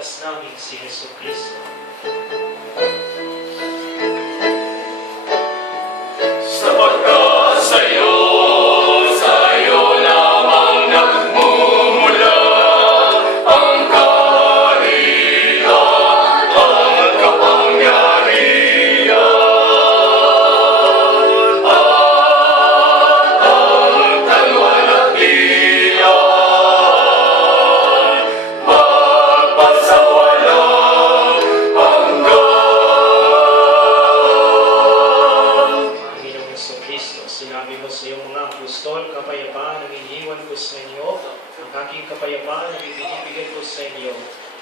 tagapagligtas namin si Jesucristo. Sapagkat sa'yo lamang nagmumula ang kaharian, ang kapangyarihan, at ang kalwalhatian, magpasawalang hanggan. Panginoong Jesucristo, sinabi mo sa iyong mga apostol, kapayapaan ang iniwan ko sa inyo, ang aking kapayapaan ang ibinibigay ko sa inyo.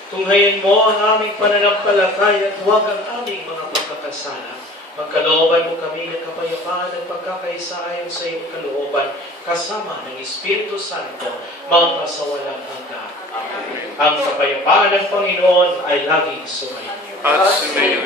Tunghayin mo ang aming pananampalataya at huwag ang aming mga pagkakasala. Pagkalooban mo kami ng kapayapaan at pagkakaisa ayon sa iyong kalooban, kasama ng Espiritu Santo, magpasawalang hanggan. Ang kapayapaan ng Panginoon ay laging sumainyo. At sumayo